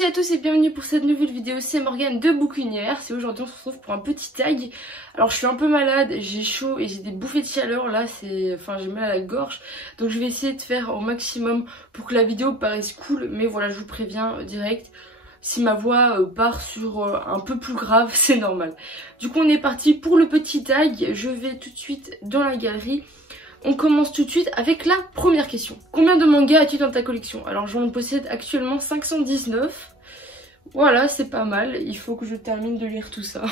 tous et à tous et bienvenue pour cette nouvelle vidéo, c'est Morgane de Bouquinière. C'est aujourd'hui on se retrouve pour un petit tag. Alors je suis un peu malade, j'ai chaud et j'ai des bouffées de chaleur là, j'ai mal à la gorge. Donc je vais essayer de faire au maximum pour que la vidéo paraisse cool. Mais voilà, je vous préviens direct, si ma voix part sur un peu plus grave, c'est normal. Du coup on est parti pour le petit tag, je vais tout de suite dans la galerie. On commence tout de suite avec la première question. Combien de mangas as-tu dans ta collection? Alors j'en possède actuellement 519. Voilà, c'est pas mal. Il faut que je termine de lire tout ça.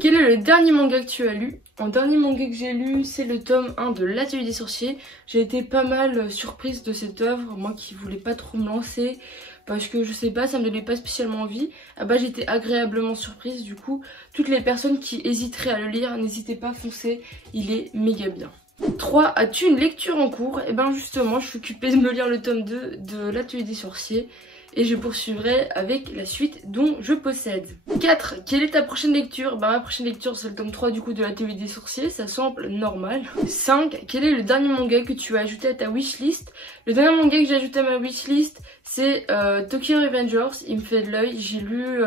Quel est le dernier manga que tu as lu? Le dernier manga que j'ai lu, c'est le tome 1 de l'Atelier des Sorciers. J'ai été pas mal surprise de cette œuvre, moi qui voulais pas trop me lancer. Parce que je sais pas, ça me donnait pas spécialement envie. Ah bah j'étais agréablement surprise, du coup. Toutes les personnes qui hésiteraient à le lire, n'hésitez pas, foncez. Il est méga bien. 3. As-tu une lecture en cours? Et ben justement, je suis occupée de me lire le tome 2 de l'Atelier des Sorciers. Et je poursuivrai avec la suite dont je possède. 4. Quelle est ta prochaine lecture? Bah ma prochaine lecture c'est le tome 3 du coup de l'Atelier des Sorciers, ça semble normal. 5. Quel est le dernier manga que tu as ajouté à ta wishlist? Le dernier manga que j'ai ajouté à ma wishlist c'est Tokyo Revengers, il me fait de l'œil. J'ai lu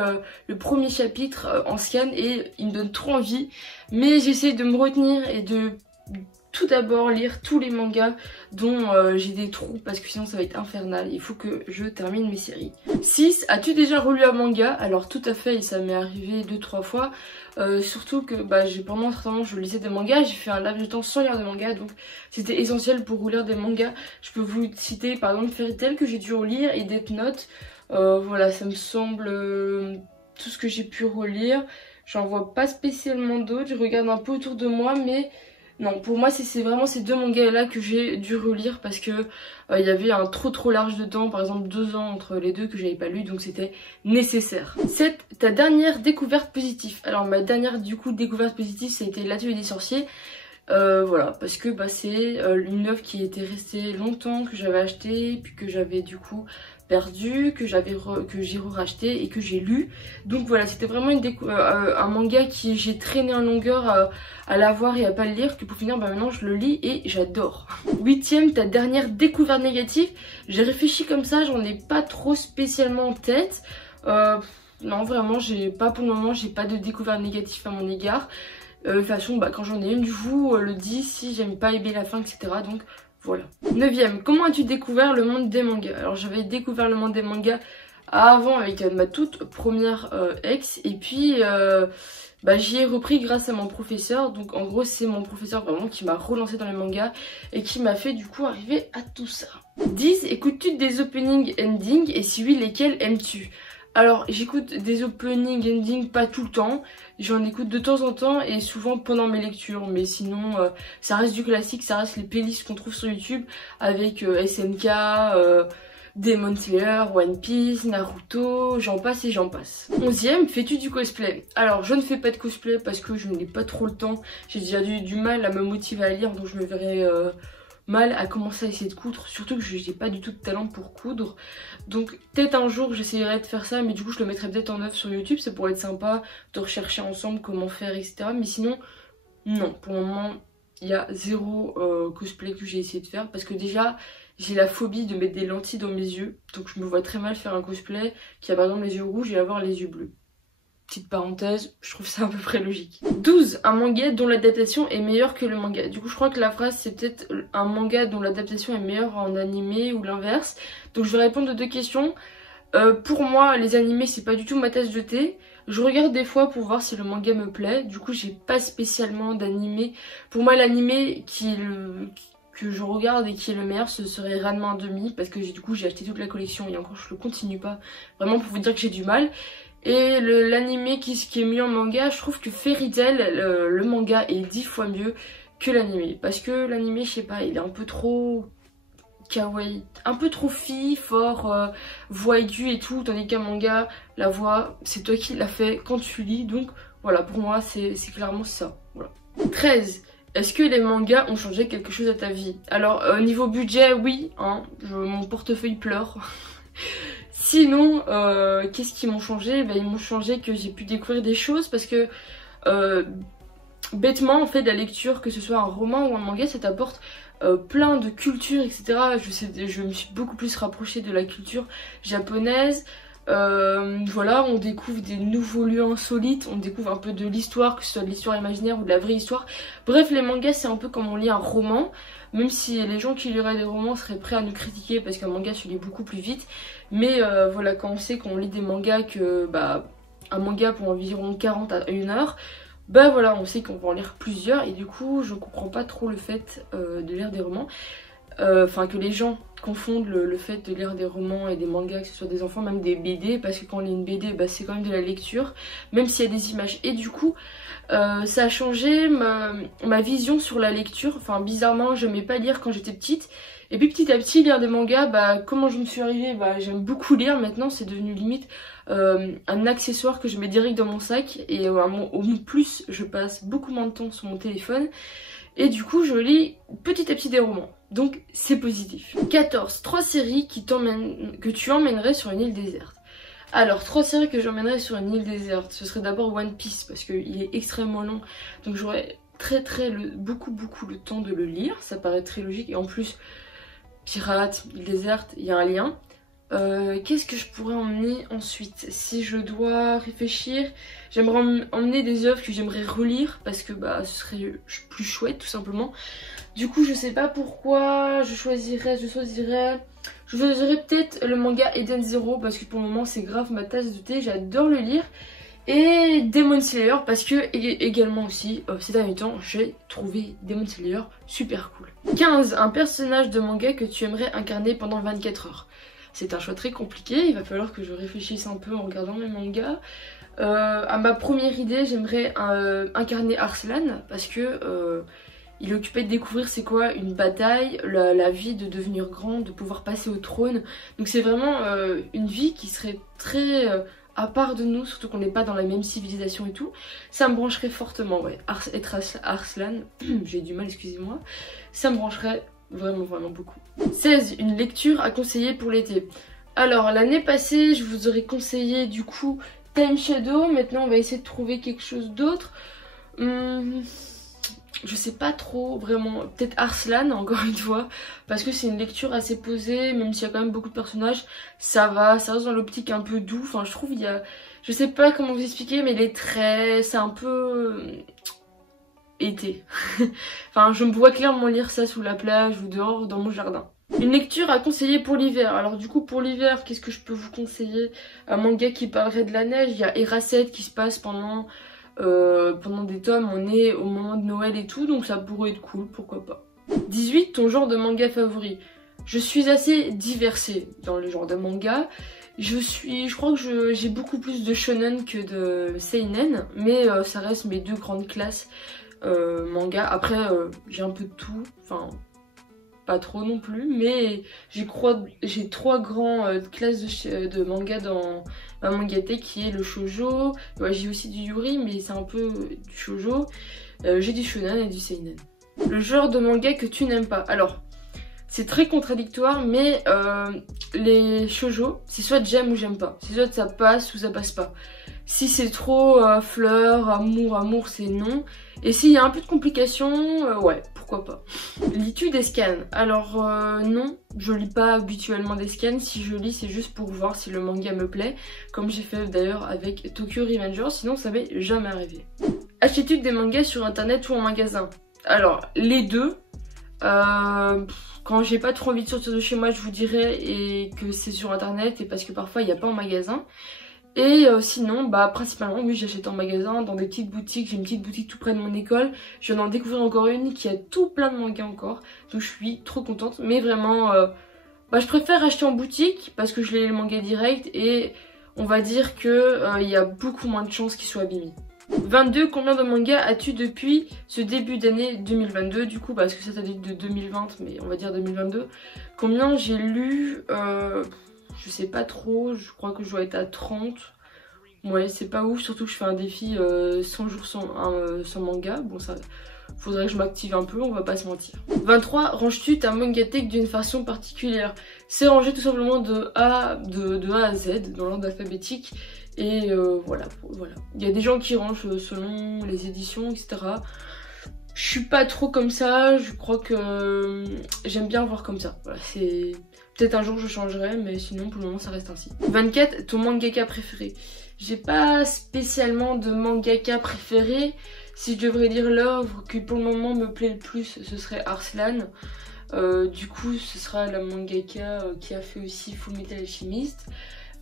le premier chapitre en scan et il me donne trop envie. Mais j'essaie de me retenir et de tout d'abord lire tous les mangas dont j'ai des trous parce que sinon ça va être infernal. Il faut que je termine mes séries. 6. As-tu déjà relu un manga? Alors tout à fait, et ça m'est arrivé 2-3 fois. Surtout que pendant un certain temps je lisais des mangas, j'ai fait un laps de temps sans lire de manga, donc c'était essentiel pour relire des mangas. Je peux vous citer par exemple Fairy Tail que j'ai dû relire et Death Note. Voilà, ça me semble tout ce que j'ai pu relire. J'en vois pas spécialement d'autres, je regarde un peu autour de moi, mais non, pour moi c'est vraiment ces deux mangas là que j'ai dû relire parce que il y avait un trop large de temps, par exemple 2 ans entre les deux que j'avais pas lu, donc c'était nécessaire. 7. Ta dernière découverte positive. Alors ma dernière du coup découverte positive ça a été l'Atelier des Sorciers. Voilà, parce que c'est une œuvre qui était restée longtemps, que j'avais acheté, puis que j'avais du coup perdu, que j'ai racheté et que j'ai lu. Donc voilà, c'était vraiment un manga qui j'ai traîné en longueur à l'avoir et à pas le lire, que pour finir maintenant je le lis et j'adore. 8. Ta dernière découverte négative. J'ai réfléchi comme ça, j'en ai pas trop spécialement en tête. Non vraiment, pour le moment j'ai pas de découverte négative à mon égard. De toute façon, quand j'en ai une, je vous le dis si j'aime pas aimer la fin, etc. Donc voilà. 9. Comment as-tu découvert le monde des mangas? Alors j'avais découvert le monde des mangas avant avec ma toute première ex. Et puis j'y ai repris grâce à mon professeur. Donc en gros c'est mon professeur vraiment qui m'a relancé dans les mangas et qui m'a fait du coup arriver à tout ça. 10. Écoutes-tu des opening endings? Et si oui, lesquels aimes-tu? Alors j'écoute des opening ending pas tout le temps, j'en écoute de temps en temps et souvent pendant mes lectures, mais sinon ça reste du classique, ça reste les playlists qu'on trouve sur YouTube avec SNK, Demon Slayer, One Piece, Naruto, j'en passe et j'en passe. 11. Fais-tu du cosplay? Alors je ne fais pas de cosplay parce que je n'ai pas trop le temps, j'ai déjà du mal à me motiver à lire, donc je me verrai mal à commencer à essayer de coudre, surtout que j'ai pas du tout de talent pour coudre. Donc peut-être un jour j'essayerai de faire ça, mais du coup je le mettrai peut-être en œuvre sur YouTube, ça pourrait être sympa de rechercher ensemble comment faire, etc. Mais sinon, non, pour le moment il y a 0 cosplay que j'ai essayé de faire, parce que déjà j'ai la phobie de mettre des lentilles dans mes yeux, donc je me vois très mal faire un cosplay qui a par exemple les yeux rouges et avoir les yeux bleus. Petite parenthèse, je trouve ça à peu près logique. 12. Un manga dont l'adaptation est meilleure que le manga. Du coup je crois que la phrase c'est peut-être un manga dont l'adaptation est meilleure en animé ou l'inverse. Donc je vais répondre aux 2 questions. Pour moi les animés c'est pas du tout ma tasse de thé. Je regarde des fois pour voir si le manga me plaît. Du coup j'ai pas spécialement d'animé. Pour moi l'animé que je regarde et qui est le meilleur ce serait Ranma 1/2, parce que du coup j'ai acheté toute la collection et encore je le continue pas. Vraiment pour vous dire que j'ai du mal. Et l'animé qui est mieux en manga, je trouve que Fairy Tail, le manga est 10 fois mieux que l'animé. Parce que l'animé, je sais pas, il est un peu trop kawaii, un peu trop fille, fort, voix aiguë et tout. Tandis qu'un manga, la voix, c'est toi qui l'as fait quand tu lis. Donc voilà, pour moi, c'est clairement ça. Voilà. 13. Est-ce que les mangas ont changé quelque chose à ta vie? Alors, niveau budget, oui, hein, mon portefeuille pleure. Sinon, qu'est-ce qu'ils m'ont changé? Ils m'ont changé que j'ai pu découvrir des choses parce que bêtement en fait la lecture, que ce soit un roman ou un manga, ça t'apporte plein de culture, etc. Je me suis beaucoup plus rapprochée de la culture japonaise, Voilà, on découvre des nouveaux lieux insolites, on découvre un peu de l'histoire, que ce soit de l'histoire imaginaire ou de la vraie histoire. Bref, les mangas c'est un peu comme on lit un roman, même si les gens qui liraient des romans seraient prêts à nous critiquer parce qu'un manga se lit beaucoup plus vite. Mais voilà, quand on sait qu'on lit des mangas que un manga pour environ 40 à 1 heure, bah voilà, on sait qu'on va en lire plusieurs et du coup je comprends pas trop le fait de lire des romans. Enfin que les gens confondent le fait de lire des romans et des mangas, que ce soit des enfants, même des BD, parce que quand on lit une BD, bah, c'est quand même de la lecture, même s'il y a des images. Et du coup, ça a changé ma vision sur la lecture. Enfin, bizarrement, j'aimais pas lire quand j'étais petite. Et puis petit à petit, lire des mangas, bah, comment je me suis arrivée, bah, j'aime beaucoup lire. Maintenant, c'est devenu limite un accessoire que je mets direct dans mon sac. Et au plus, je passe beaucoup moins de temps sur mon téléphone. Et du coup, je lis petit à petit des romans. Donc, c'est positif. 14. 3 séries que tu emmènerais sur une île déserte. Alors, 3 séries que j'emmènerais sur une île déserte. Ce serait d'abord One Piece, parce qu'il est extrêmement long. Donc, j'aurais beaucoup le temps de le lire. Ça paraît très logique. Et en plus, pirate, île déserte, il y a un lien. Qu'est-ce que je pourrais emmener ensuite? Si je dois réfléchir, j'aimerais emmener des œuvres que j'aimerais relire parce que bah ce serait plus chouette tout simplement. Du coup je sais pas pourquoi je choisirais peut-être le manga Eden Zero parce que pour le moment c'est grave ma tasse de thé, j'adore le lire. Et Demon Slayer parce que également aussi ces derniers temps j'ai trouvé Demon Slayer super cool. 15. Un personnage de manga que tu aimerais incarner pendant 24 heures. C'est un choix très compliqué, il va falloir que je réfléchisse un peu en regardant mes mangas. À ma première idée, j'aimerais incarner Arslan parce que il est occupé de découvrir c'est quoi une bataille, la vie de devenir grand, de pouvoir passer au trône. Donc c'est vraiment une vie qui serait très à part de nous, surtout qu'on n'est pas dans la même civilisation et tout. Ça me brancherait fortement, ouais. Être Arslan, j'ai du mal, excusez-moi. Ça me brancherait vraiment beaucoup. 16. Une lecture à conseiller pour l'été. Alors l'année passée je vous aurais conseillé du coup Time Shadow. Maintenant on va essayer de trouver quelque chose d'autre. Je sais pas trop vraiment. Peut-être Arslan encore une fois. Parce que c'est une lecture assez posée. Même s'il y a quand même beaucoup de personnages. Ça reste dans l'optique un peu doux. Enfin je trouve il y a... Je sais pas comment vous expliquer mais les traits c'est un peu... été. Enfin, je me vois clairement lire ça sous la plage ou dehors dans mon jardin. Une lecture à conseiller pour l'hiver. Alors du coup pour l'hiver, qu'est-ce que je peux vous conseiller? Un manga qui parlerait de la neige. Il y a Eraset qui se passe pendant des tomes. On est au moment de Noël et tout, donc ça pourrait être cool, pourquoi pas. 18. Ton genre de manga favori. Je suis assez diversée dans le genre de manga. Je crois que j'ai beaucoup plus de shonen que de seinen, mais ça reste mes deux grandes classes. Manga. Après j'ai un peu de tout, enfin pas trop non plus, mais j'ai 3 grands classes de manga dans ma mangathèque qui est le shoujo. Ouais, j'ai aussi du yuri mais c'est un peu du shoujo. J'ai du shonen et du seinen. Le genre de manga que tu n'aimes pas. Alors c'est très contradictoire mais les shoujo c'est soit j'aime ou j'aime pas. C'est soit ça passe ou ça passe pas. Si c'est trop fleurs, amour, c'est non. Et s'il y a un peu de complications, ouais, pourquoi pas. Lis-tu des scans? Alors non, je lis pas habituellement des scans. Si je lis, c'est juste pour voir si le manga me plaît. Comme j'ai fait d'ailleurs avec Tokyo Revengers, sinon ça m'est jamais arrivé. Achètes-tu des mangas sur internet ou en magasin? Alors, les deux. Quand j'ai pas trop envie de sortir de chez moi, je vous dirais et que c'est sur internet et parce que parfois il n'y a pas en magasin. Et sinon, bah principalement oui j'achète en magasin, dans des petites boutiques, j'ai une petite boutique tout près de mon école. Je viens d'en découvrir encore une qui a tout plein de mangas encore, donc je suis trop contente. Mais vraiment, je préfère acheter en boutique parce que je lis les mangas direct et on va dire que il y a beaucoup moins de chances qu'ils soient abîmés. 22. Combien de mangas as-tu depuis ce début d'année 2022? Du coup parce que ça date de 2020 mais on va dire 2022. Combien j'ai lu je sais pas trop, je crois que je dois être à 30. Ouais, c'est pas ouf, surtout que je fais un défi 100 jours sans manga. Bon, ça faudrait que je m'active un peu, on va pas se mentir. 23. Ranges-tu ta mangathèque d'une façon particulière? C'est rangé tout simplement de A à Z dans l'ordre alphabétique. Et voilà. Il y a des gens qui rangent selon les éditions, etc. Je suis pas trop comme ça, je crois que j'aime bien voir comme ça. Voilà, c'est... Peut-être un jour je changerai, mais sinon pour le moment ça reste ainsi. 24, ton mangaka préféré. J'ai pas spécialement de mangaka préféré. Si je devrais dire l'œuvre qui pour le moment me plaît le plus, ce serait Arslan. Du coup ce sera la mangaka qui a fait aussi Fullmetal Alchemist.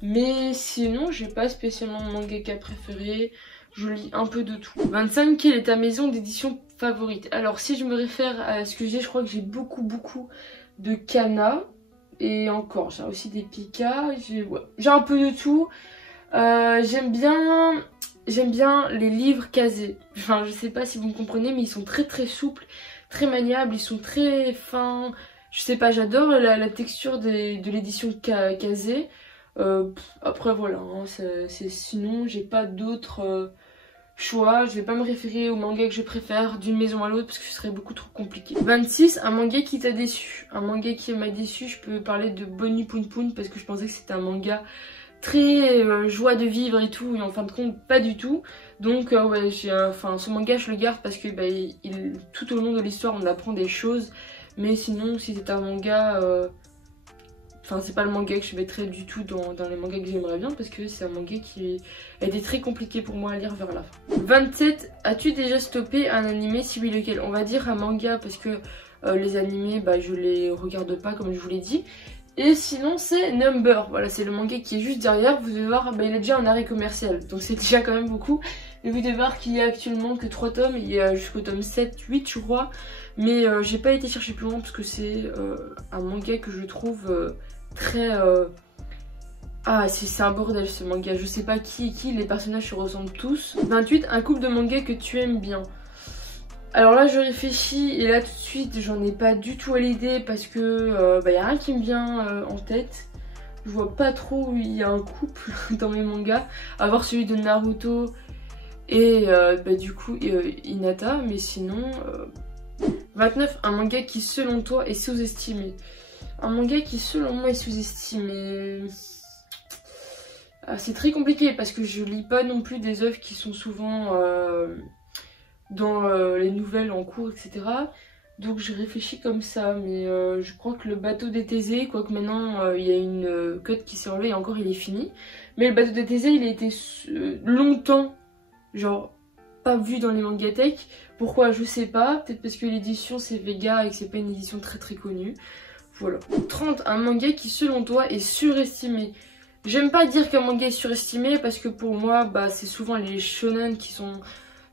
Mais sinon j'ai pas spécialement de mangaka préféré. Je lis un peu de tout. 25, quelle est ta maison d'édition favorite? Alors si je me réfère à ce que j'ai, je crois que j'ai beaucoup de Kana. Et encore, j'ai aussi des Pika. J'ai un peu de tout. J'aime bien les livres casés. Enfin, je sais pas si vous me comprenez, mais ils sont très souples, très maniables, ils sont très fins. Je sais pas, j'adore la texture de l'édition casée. Après voilà, hein, sinon j'ai pas d'autres choix. Je vais pas me référer au manga que je préfère d'une maison à l'autre parce que ce serait beaucoup trop compliqué. 26, un manga qui t'a déçu. Un manga qui m'a déçu, je peux parler de Bonnie Poon Poon parce que je pensais que c'était un manga très joie de vivre et tout, et en fin de compte pas du tout. Donc ouais, ce manga je le garde parce que tout au long de l'histoire on apprend des choses, mais sinon si c'est un manga, c'est pas le manga que je mettrais du tout dans les mangas que j'aimerais bien parce que c'est un manga qui a été très compliqué pour moi à lire vers la fin. 27, as-tu déjà stoppé un animé? Si oui, lequel? On va dire un manga parce que les animés je les regarde pas comme je vous l'ai dit. Et sinon c'est Number, voilà c'est le manga qui est juste derrière, vous devez voir, il est déjà en arrêt commercial, donc c'est déjà quand même beaucoup. Et vous devez voir qu'il y a actuellement que 3 tomes, il y a jusqu'au tome 7, 8 je crois. Mais j'ai pas été chercher plus loin parce que c'est un manga que je trouve très... c'est un bordel ce manga, je sais pas qui est qui, les personnages se ressemblent tous. 28, un couple de mangas que tu aimes bien. Alors là je réfléchis et là tout de suite j'en ai pas du tout à l'idée parce que y a rien qui me vient en tête. Je vois pas trop où il y a un couple dans mes mangas, à part celui de Naruto et du coup Hinata, mais sinon... 29, un manga qui selon toi est sous-estimé. Un manga qui selon moi est sous-estimé... c'est très compliqué parce que je lis pas non plus des œuvres qui sont souvent... dans les nouvelles en cours, etc. Donc je réfléchis comme ça, mais je crois que le bateau des Thésées, quoique maintenant il y a une cut qui s'est enlevée et encore il est fini. Mais le bateau des Thésées, il a été longtemps, genre, pas vu dans les mangathèques. Pourquoi? Je sais pas, peut-être parce que l'édition c'est Vega et que c'est pas une édition très connue. Voilà. 30, un manga qui selon toi est surestimé. J'aime pas dire qu'un manga est surestimé parce que pour moi, c'est souvent les shonen qui sont...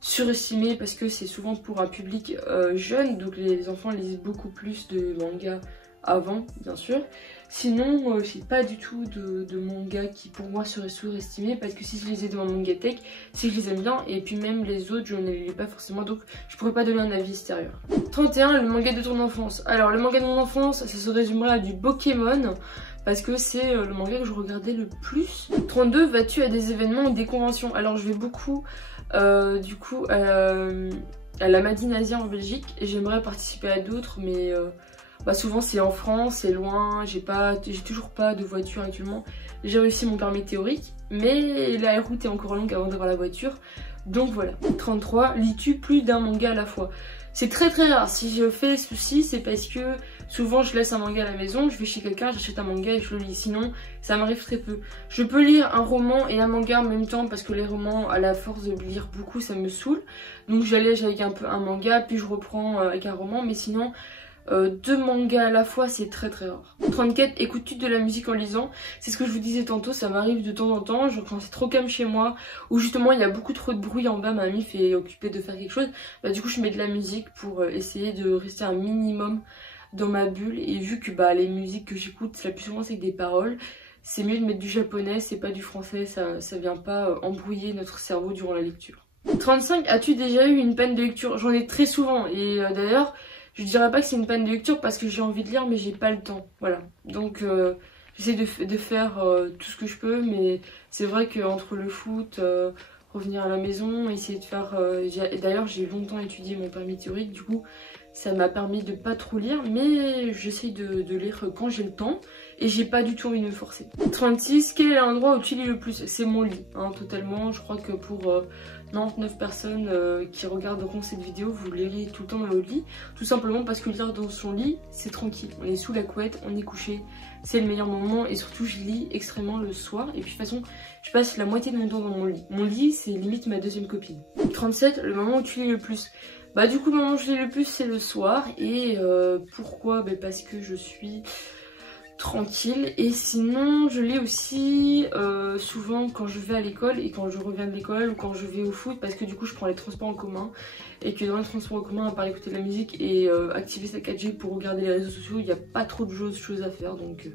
surestimé parce que c'est souvent pour un public jeune, donc les enfants lisent beaucoup plus de mangas avant bien sûr. Sinon c'est pas du tout de mangas qui pour moi seraient surestimés parce que si je les ai dans ma mangathèque, c'est que je les aime bien et puis même les autres je ne les lis pas forcément, donc je pourrais pas donner un avis extérieur. 31, le manga de ton enfance. Alors le manga de mon enfance, ça se résumerait à du Pokémon parce que c'est le manga que je regardais le plus. 32, vas-tu à des événements ou des conventions? Alors je vais beaucoup du coup à la Madine Asia en Belgique et j'aimerais participer à d'autres, mais souvent c'est en France, c'est loin, j'ai toujours pas de voiture actuellement. J'ai réussi mon permis théorique mais la route est encore longue avant d'avoir la voiture, donc voilà. 33, lis-tu plus d'un manga à la fois? C'est très rare. Si je fais ceci, c'est parce que souvent je laisse un manga à la maison, je vais chez quelqu'un, j'achète un manga et je le lis. Sinon, ça m'arrive très peu. Je peux lire un roman et un manga en même temps parce que les romans, à la force de lire beaucoup, ça me saoule. Donc j'allège avec un manga, puis je reprends avec un roman. Mais sinon, 2 mangas à la fois, c'est très rare. 34, écoutes-tu de la musique en lisant? C'est ce que je vous disais tantôt, ça m'arrive de temps en temps, genre quand c'est trop calme chez moi, ou justement il y a beaucoup trop de bruit en bas, ma mif est occupée de faire quelque chose, du coup je mets de la musique pour essayer de rester un minimum dans ma bulle, et vu que les musiques que j'écoute, la plus souvent c'est que des paroles, c'est mieux de mettre du japonais, c'est pas du français, ça vient pas embrouiller notre cerveau durant la lecture. 35, as-tu déjà eu une peine de lecture? J'en ai très souvent, et d'ailleurs, je dirais pas que c'est une peine de lecture parce que j'ai envie de lire mais j'ai pas le temps, voilà. Donc j'essaie de faire tout ce que je peux, mais c'est vrai qu'entre le foot, revenir à la maison, essayer de faire... D'ailleurs j'ai longtemps étudié mon permis théorique, du coup ça m'a permis de pas trop lire, mais j'essaie de lire quand j'ai le temps et j'ai pas du tout envie de me forcer. 36, quel est l'endroit où tu lis le plus? C'est mon lit, hein, totalement. Je crois que pour 99 personnes qui regarderont cette vidéo, vous lirez tout le temps dans votre lit. Tout simplement parce que lire dans son lit, c'est tranquille. On est sous la couette, on est couché, c'est le meilleur moment. Et surtout, je lis extrêmement le soir. Et puis de toute façon, je passe la moitié de mon temps dans mon lit. Mon lit, c'est limite ma deuxième copine. 37, le moment où tu lis le plus. Bah du coup, le moment où je lis le plus, c'est le soir. Et pourquoi? Bah, parce que je suis tranquille. Et sinon je lis aussi souvent quand je vais à l'école et quand je reviens de l'école ou quand je vais au foot, parce que du coup je prends les transports en commun et que dans les transports en commun, à part écouter de la musique et activer sa 4G pour regarder les réseaux sociaux, il n'y a pas trop de choses à faire, donc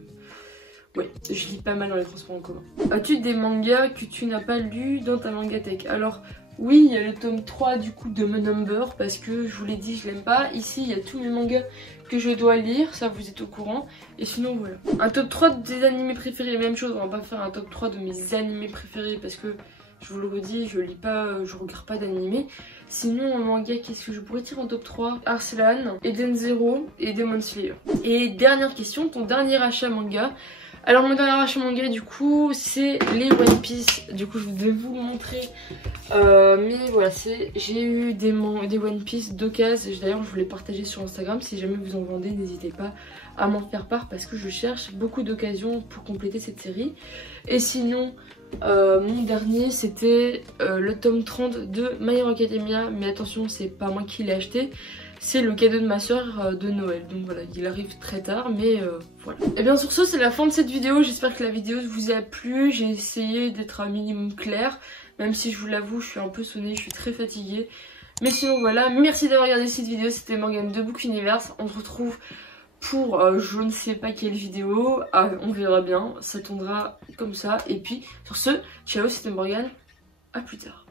ouais, je lis pas mal dans les transports en commun. As-tu des mangas que tu n'as pas lus dans ta mangatech? Alors oui, il y a le tome 3 du coup de My Number, parce que je vous l'ai dit, je l'aime pas. Ici, il y a tous mes mangas que je dois lire, ça vous êtes au courant. Et sinon voilà. Un top 3 des animés préférés, même chose, on va pas faire un top 3 de mes animés préférés parce que je vous le redis, je lis pas, je regarde pas d'animés. Sinon en manga, qu'est-ce que je pourrais dire en top 3? Arslan, Eden Zero et Demon Slayer. Et dernière question, ton dernier achat manga? Alors mon dernier achat manga du coup c'est les One Piece, du coup je vais vous le montrer, mais voilà, j'ai eu des One Piece d'occasion, d'ailleurs je vous l'ai partagé sur Instagram, si jamais vous en vendez n'hésitez pas à m'en faire part parce que je cherche beaucoup d'occasions pour compléter cette série. Et sinon mon dernier c'était le tome 30 de My Hero Academia, mais attention c'est pas moi qui l'ai acheté, c'est le cadeau de ma soeur de Noël, donc voilà, il arrive très tard, mais voilà. Et bien sur ce, c'est la fin de cette vidéo, j'espère que la vidéo vous a plu, j'ai essayé d'être un minimum clair, même si je vous l'avoue, je suis un peu sonnée, je suis très fatiguée. Mais sinon voilà, merci d'avoir regardé cette vidéo, c'était Morgane de Book Universe, on se retrouve pour je ne sais pas quelle vidéo, on verra bien, ça tournera comme ça, et puis sur ce, ciao, c'était Morgane, à plus tard.